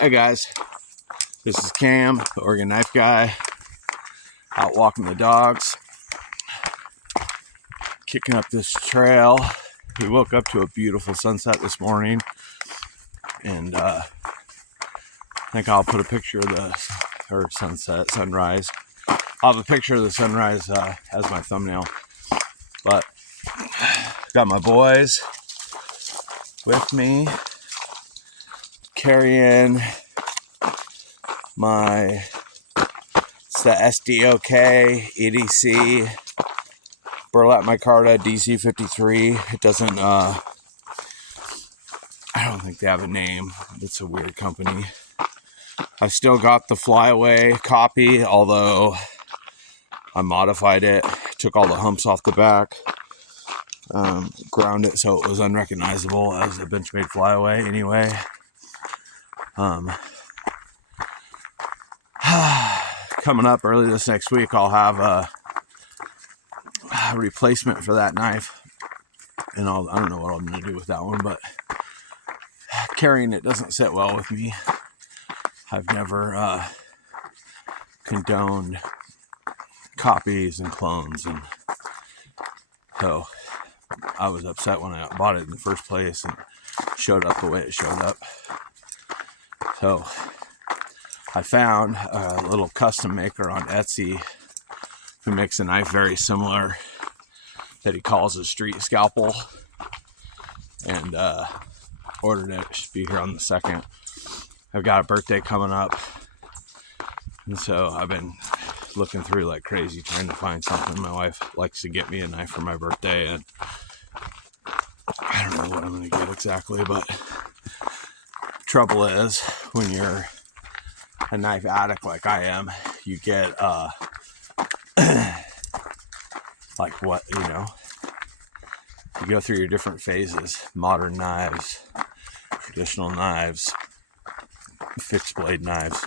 Hey guys, this is Cam, the Oregon Knife Guy, out walking the dogs, kicking up this trail. We woke up to a beautiful sunset this morning, and I think I'll put a picture of the sunrise. I'll have a picture of the sunrise as my thumbnail. But got my boys with me, carrying it's the SDOK EDC burlap micarta DC53. It doesn't, I don't think they have a name. It's a weird company. I've still got the flyaway copy, although I modified it, took all the humps off the back, ground it so it was unrecognizable as a Benchmade flyaway anyway. Coming up early this next week, I'll have a replacement for that knife, and I don't know what I'm going to do with that one, but carrying it doesn't sit well with me. I've never condoned copies and clones, and so I was upset when I bought it in the first place and showed up the way it showed up. So I found a little custom maker on Etsy who makes a knife very similar that he calls a street scalpel, and ordered it. It should be here on the 2nd. I've got a birthday coming up, and so I've been looking through like crazy trying to find something. My wife likes to get me a knife for my birthday, and I don't know what I'm going to get exactly, but trouble is when you're a knife addict like I am, you get like what, you go through your different phases: modern knives, traditional knives, fixed blade knives.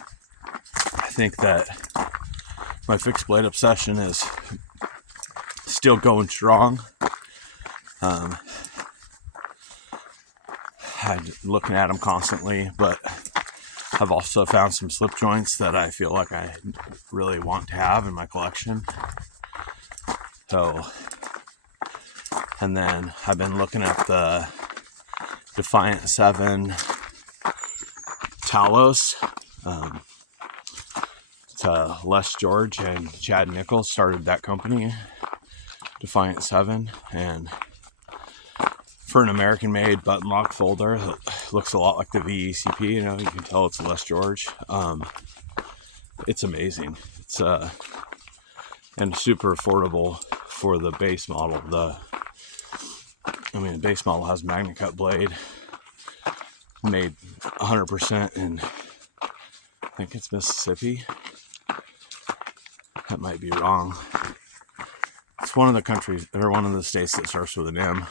I think that my fixed blade obsession is still going strong. I'm looking at them constantly, but I've also found some slip joints that I feel like I really want to have in my collection. So, and then I've been looking at the Defiant 7 Talos. It's Les George and Chad Nichols started that company, Defiant 7, and for an American-made button lock folder that looks a lot like the VECP, you can tell it's Les George. It's amazing. It's and super affordable for the base model. The base model has magnet cut blade, made 100% in, I think it's Mississippi. That might be wrong. It's one of the countries, or one of the states that starts with an M.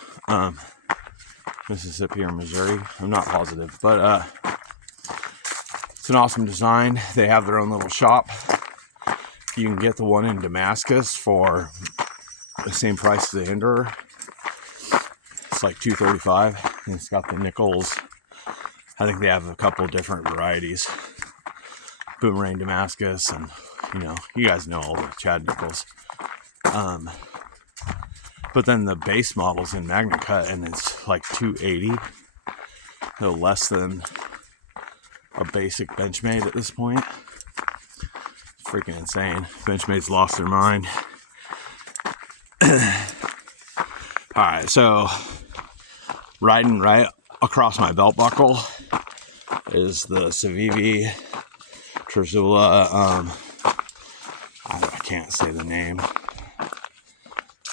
Mississippi or Missouri, I'm not positive, but it's an awesome design. They have their own little shop. You can get the one in Damascus for the same price as the Hinderer. It's like $235, and it's got the Nichols. I think they have a couple different varieties. Boomerang Damascus, and you guys know all the Chad Nichols. But then the base model's in magnet cut, and it's like $280, no less than a basic Benchmade at this point. Freaking insane. Benchmade's lost their mind. Alright, so riding right across my belt buckle is the Civivi Terzula, I can't say the name.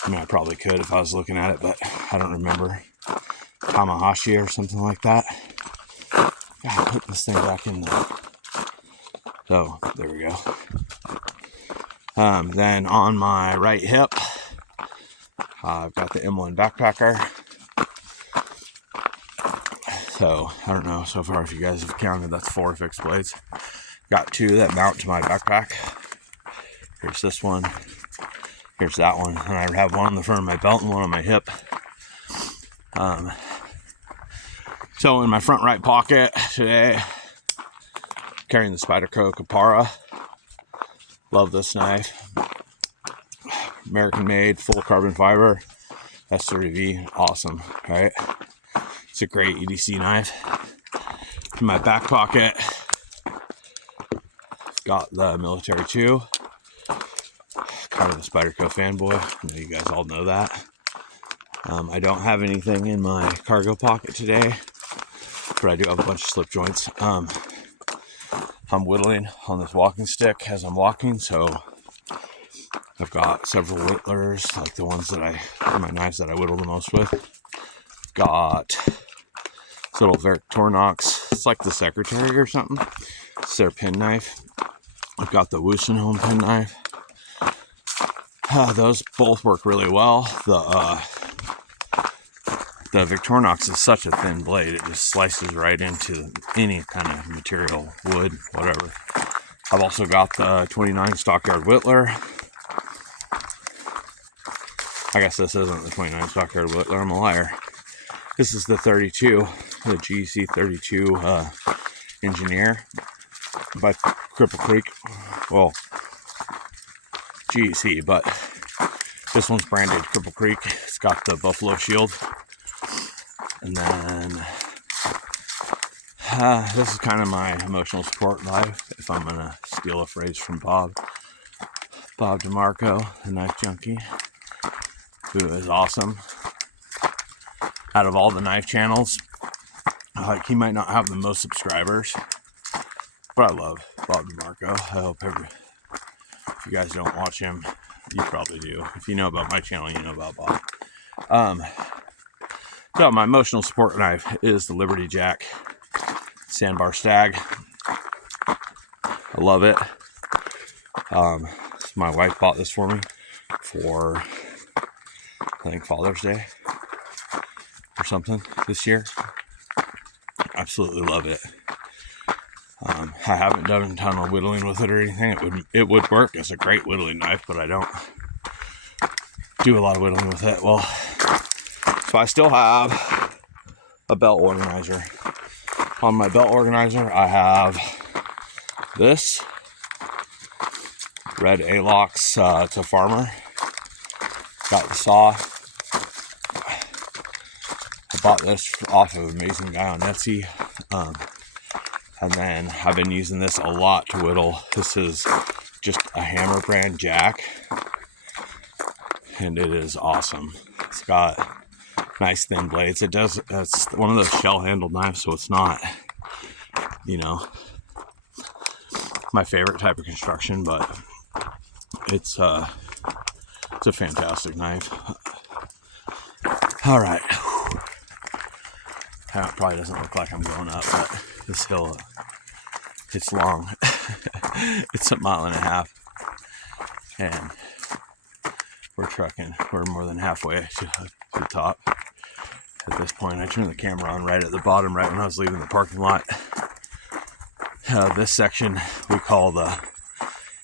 I probably could if I was looking at it, but I don't remember. Tamahashi or something like that. God, put this thing back in there. So, there we go. Then on my right hip, I've got the M1 backpacker. So, I don't know so far if you guys have counted, that's 4 fixed blades. Got 2 that mount to my backpack. Here's this one. Here's that one. And I have one on the front of my belt and one on my hip. So in my front right pocket today, Carrying the Spyderco Capara. Love this knife. American made, full carbon fiber. S30V, awesome, right? It's a great EDC knife. In my back pocket, got the Military 2. Kind of a Spyderco fanboy. I know you guys all know that. I don't have anything in my cargo pocket today, but I do have a bunch of slip joints. I'm whittling on this walking stick as I'm walking, so I've got several whittlers, like the ones that my knives that I whittle the most with. Got this little Victorinox, it's like the Secretary or something. It's their pen knife. I've got the Woosenholm pen knife. Those both work really well. The Victorinox is such a thin blade, it just slices right into any kind of material, wood, whatever. I've also got the 29 Stockyard Whittler. I guess this isn't the 29 Stockyard Whittler, I'm a liar. This is the 32, the GEC 32 Engineer by Cripple Creek. Well, GEC, but this one's branded Cripple Creek. It's got the Buffalo Shield. And then this is kind of my emotional support knife, if I'm going to steal a phrase from Bob DeMarco, the knife junkie, who is awesome. Out of all the knife channels, like, he might not have the most subscribers, but I love Bob DeMarco. I hope if you guys don't watch him, you probably do. If you know about my channel, you know about Bob. So my emotional support knife is the Liberty Jack Sandbar Stag. I love it. My wife bought this for me for, I think, Father's Day or something this year. Absolutely love it. I haven't done a ton of whittling with it or anything. It would work as a great whittling knife, but I don't do a lot of whittling with it. Well, so I still have a belt organizer. On my belt organizer, I have this red A-Lox. It's a Farmer. Got the saw. I bought this off of an amazing guy on Etsy. And then I've been using this a lot to whittle. This is just a Hammer brand jack. And it is awesome. It's got nice thin blades. It's one of those shell handled knives, so it's not, my favorite type of construction, but it's a fantastic knife. All right. That probably doesn't look like I'm going up, but this hill, it's long. It's 1.5 miles, and we're trucking. We're more than halfway to the top. At this point, I turned the camera on right at the bottom, right when I was leaving the parking lot. This section we call the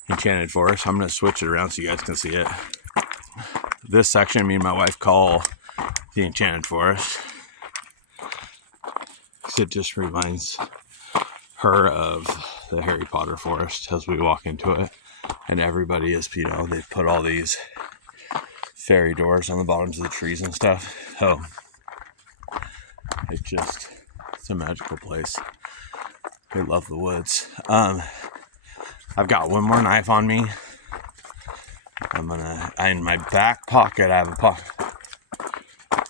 Enchanted Forest. I'm going to switch it around so you guys can see it. This section, me and my wife call the Enchanted Forest. It just reminds her of the Harry Potter forest as we walk into it. And everybody is, they put all these fairy doors on the bottoms of the trees and stuff. So it's a magical place. I love the woods. I've got one more knife on me. In my back pocket, I have a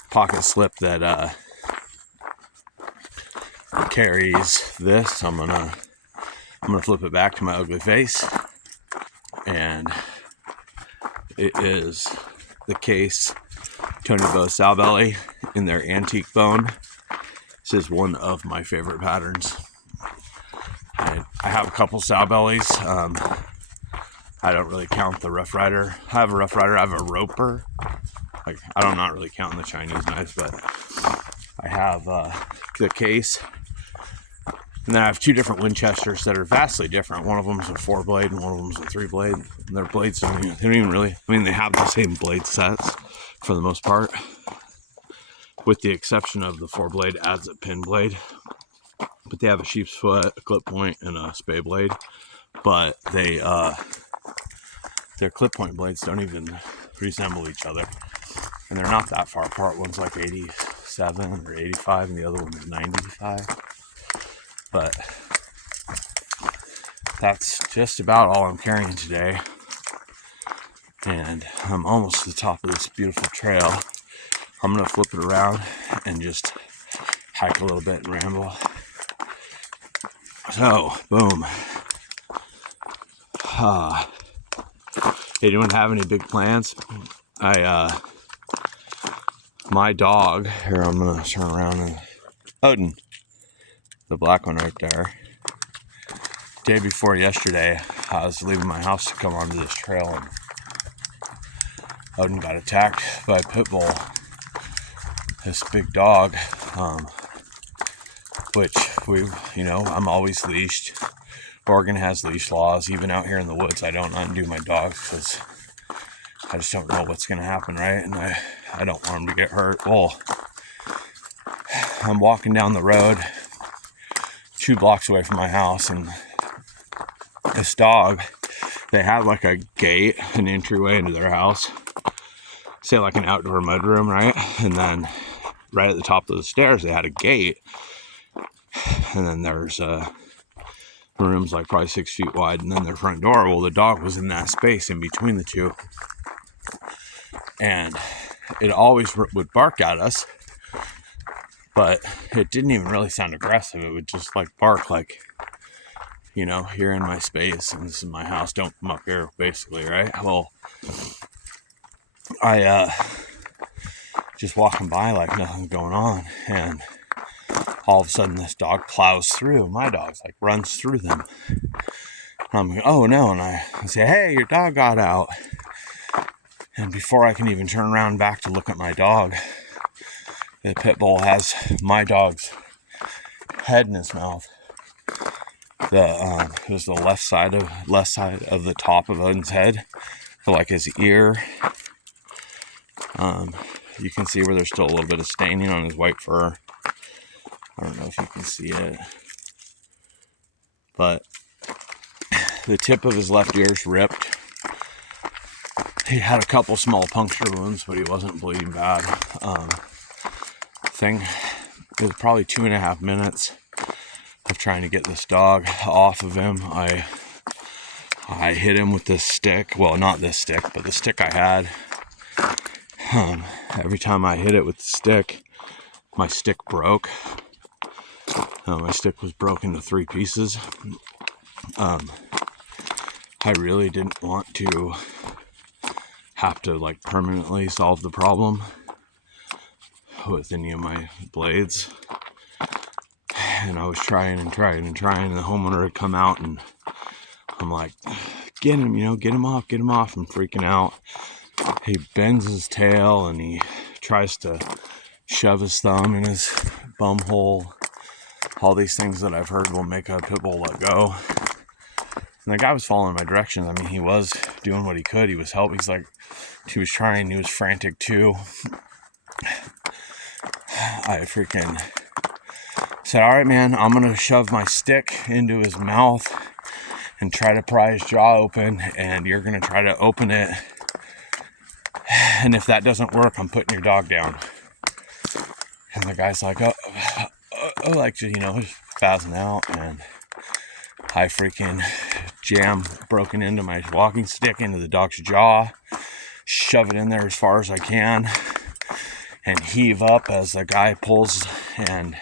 pocket slip that carries this. I'm gonna flip it back to my ugly face, and it is the case Tony Bow sow belly in their antique bone. This is one of my favorite patterns. I have a couple sow bellies. I don't really count the Rough Rider. I have a Rough Rider. I have a Roper. Like, I don't not really count the Chinese knives, but I have the case. And then I have two different Winchesters that are vastly different. One of them is a 4-blade and one of them is a 3-blade. And their blades they don't even really, they have the same blade sets for the most part, with the exception of the 4-blade adds a pin blade. but they have a sheep's foot, a clip point, and a spay blade. But they, their clip point blades don't even resemble each other. And they're not that far apart. One's like 87 or 85 and the other one is 95. But that's just about all I'm carrying today. And I'm almost to the top of this beautiful trail. I'm going to flip it around and just hike a little bit and ramble. So, boom. Anyone have any big plans? My dog, here I'm going to turn around and, Odin, the black one right there. Day before yesterday, I was leaving my house to come onto this trail and Odin got attacked by a pit bull. This big dog, which I'm always leashed. Oregon has leash laws. Even out here in the woods, I don't undo my dogs because I just don't know what's going to happen, right? And I don't want them to get hurt. Well, I'm walking down the road 2 blocks away from my house, and this dog, they have like a gate, an entryway into their house. Say like an outdoor mudroom, right? And then right at the top of the stairs, they had a gate. And then there's rooms like probably 6 feet wide, and then their front door. Well, the dog was in that space in between the two. And it always would bark at us, but it didn't even really sound aggressive. It would just like bark like, you're in my space and this is my house. Don't come up here, basically, right? Well, I just walking by like nothing's going on, and all of a sudden this dog plows through my dogs, like runs through them. And I'm like, oh no, and I say, hey, your dog got out. And before I can even turn around back to look at my dog, the pit bull has my dog's head in his mouth. It was the left side of the top of Odin's head, like his ear. You can see where there's still a little bit of staining on his white fur. I don't know if you can see it, but the tip of his left ear's ripped. He had a couple small puncture wounds, but he wasn't bleeding bad. It was probably 2.5 minutes of trying to get this dog off of him. I hit him with this stick. Well, not this stick, but the stick I had. Every time I hit it with the stick, my stick broke. My stick was broken to 3 pieces. I really didn't want to have to like permanently solve the problem with any of my blades. And I was trying, and the homeowner had come out, and I'm like, get him, get him off. I'm freaking out. He bends his tail and he tries to shove his thumb in his bum hole. All these things that I've heard will make a pit bull let go. And the guy was following my directions. I mean, he was doing what he could. He was helping. He was trying. He was frantic too. I freaking said, all right, man, I'm going to shove my stick into his mouth and try to pry his jaw open, and you're going to try to open it. And if that doesn't work, I'm putting your dog down. And the guy's like, just spazzing out, and I freaking broken into my walking stick into the dog's jaw, shove it in there as far as I can, and heave up as the guy pulls, and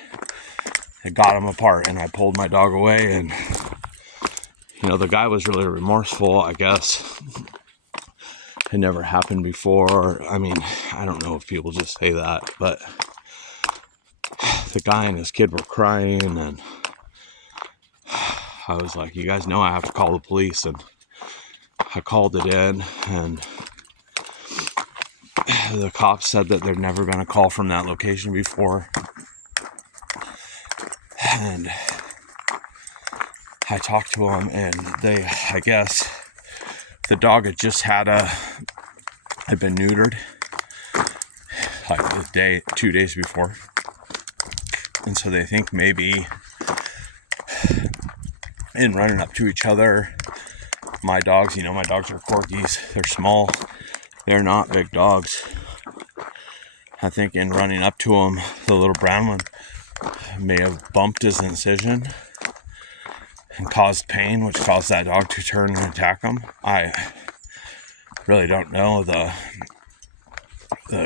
it got him apart, and I pulled my dog away. And the guy was really remorseful, I guess. It never happened before. I mean, I don't know if people just say that, but the guy and his kid were crying, and I was like, you guys know I have to call the police. And I called it in, and the cops said that there'd never been a call from that location before. And I talked to them, and I guess the dog had just had been neutered like 2 days before. And so they think maybe and running up to each other. My dogs, my dogs are corgis. They're small. They're not big dogs. I think in running up to him, the little brown one may have bumped his incision and caused pain, which caused that dog to turn and attack him. I really don't know. The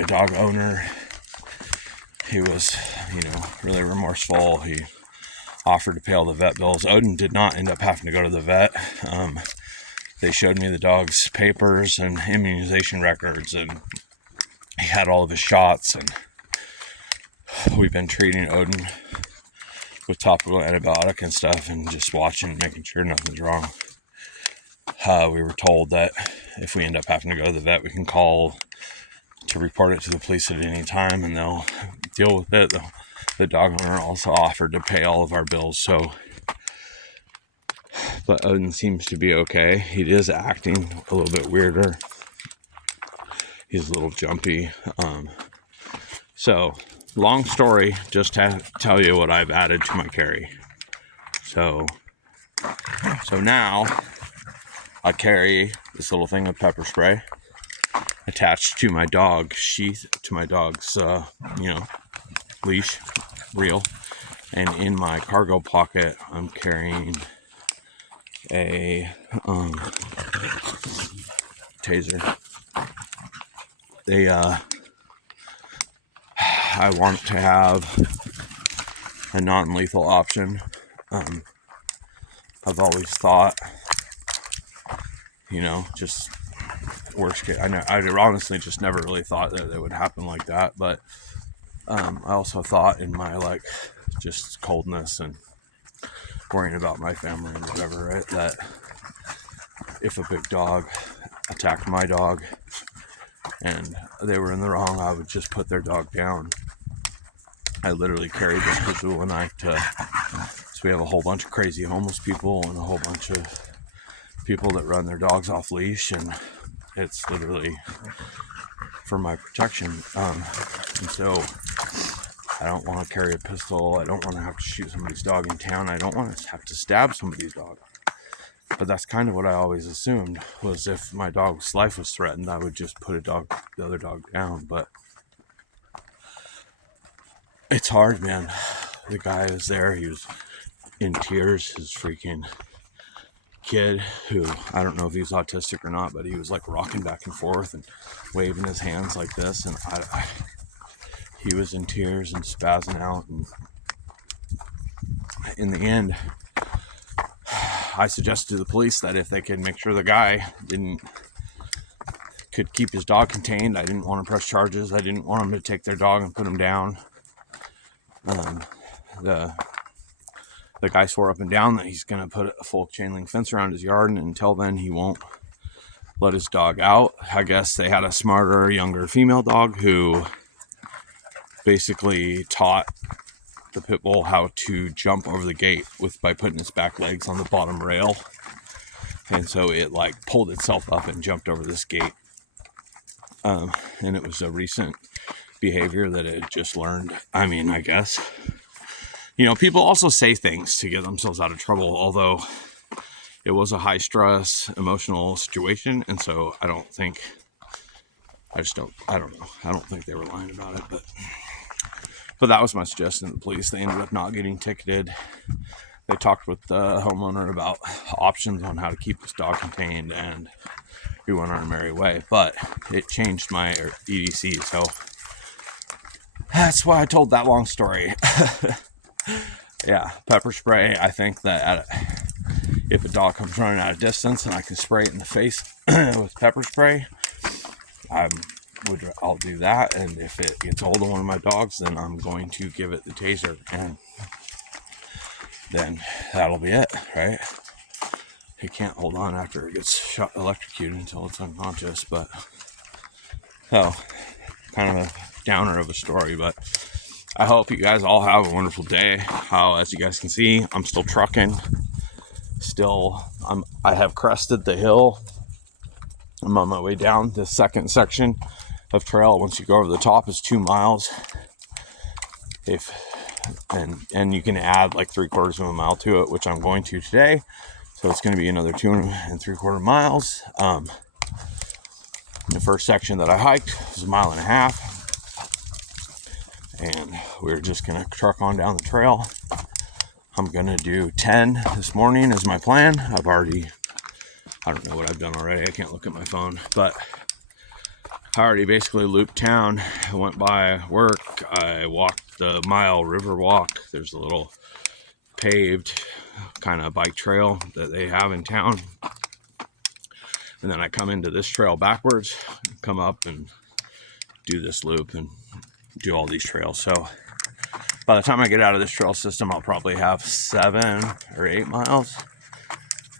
dog owner, he was, really remorseful. He offered to pay all the vet bills. Odin did not end up having to go to the vet. They showed me the dog's papers and immunization records, and he had all of his shots, and we've been treating Odin with topical antibiotic and stuff, and just watching, making sure nothing's wrong. We were told that if we end up having to go to the vet, we can call to report it to the police at any time, and they'll deal with it. The dog owner also offered to pay all of our bills, but Odin seems to be okay. He is acting a little bit weirder. He's a little jumpy. So, long story, just to tell you what I've added to my carry. So now I carry this little thing of pepper spray attached to my dog sheath, to my dog's, leash, reel. And in my cargo pocket, I'm carrying a taser. I want to have a non-lethal option. I've always thought, just worst case. I honestly just never really thought that it would happen like that. But I also thought in my just coldness and worrying about my family and whatever, right, that if a big dog attacked my dog and they were in the wrong, I would just put their dog down. I literally carried this Kazula knife so we have a whole bunch of crazy homeless people and a whole bunch of people that run their dogs off leash, and it's literally for my protection. And so I don't want to carry a pistol. I don't want to have to shoot somebody's dog in town. I don't want to have to stab somebody's dog. But that's kind of what I always assumed, was if my dog's life was threatened, I would just put the other dog down. But it's hard, man. The guy was there. He was in tears. His freaking kid, who I don't know if he's autistic or not, but he was rocking back and forth and waving his hands like this, and he was in tears and spazzing out. And in the end, I suggested to the police that if they could make sure the guy could keep his dog contained, I didn't want to press charges. I didn't want him to take their dog and put him down. The guy swore up and down that he's going to put a full chain link fence around his yard, and until then he won't let his dog out. I guess they had a smarter, younger female dog who basically taught the pit bull how to jump over the gate by putting its back legs on the bottom rail, and so it pulled itself up and jumped over this gate. And it was a recent behavior that it just learned. I mean, I guess people also say things to get themselves out of trouble, although it was a high stress emotional situation, and so I don't think they were lying about it, but that was my suggestion to the police. They ended up not getting ticketed. They talked with the homeowner about options on how to keep this dog contained, and we went on our merry way. But it changed my EDC, so that's why I told that long story. Yeah, pepper spray. I think that if a dog comes running out of distance and I can spray it in the face with pepper spray, I'll do that. And if it gets hold of one of my dogs, then I'm going to give it the taser, and then that'll be it, right? It can't hold on after it gets electrocuted until it's unconscious. But kind of a downer of a story, but I hope you guys all have a wonderful day. As you guys can see, I'm still trucking. I have crested the hill. I'm on my way down. The second section of trail, once you go over the top, is 2 miles. If and you can add like 3/4 of a mile to it, which I'm going to today. So it's going to be another 2 3/4 miles. The first section that I hiked was 1.5 miles, and we're just going to truck on down the trail. I'm going to do 10 this morning is my plan. I don't know what I've done already. I can't look at my phone, but I already basically looped town. I went by work. I walked the mile river walk. There's a little paved kind of bike trail that they have in town. And then I come into this trail backwards, come up and do this loop and do all these trails. So by the time I get out of this trail system, I'll probably have 7 or 8 miles.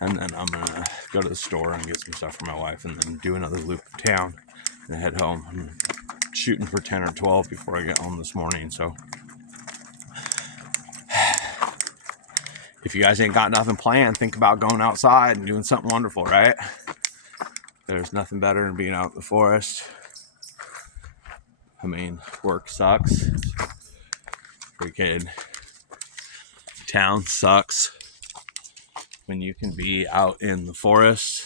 And then I'm going to go to the store and get some stuff for my wife and then do another loop of town and head home. I'm shooting for 10 or 12 before I get home this morning. So if you guys ain't got nothing planned, think about going outside and doing something wonderful, right? There's nothing better than being out in the forest. I mean, work sucks. Freaking town sucks. When you can be out in the forest,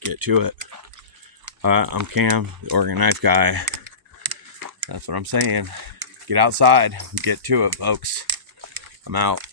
get to it. Alright, I'm Cam, the Oregon Knife Guy. That's what I'm saying. Get outside, get to it, folks. I'm out.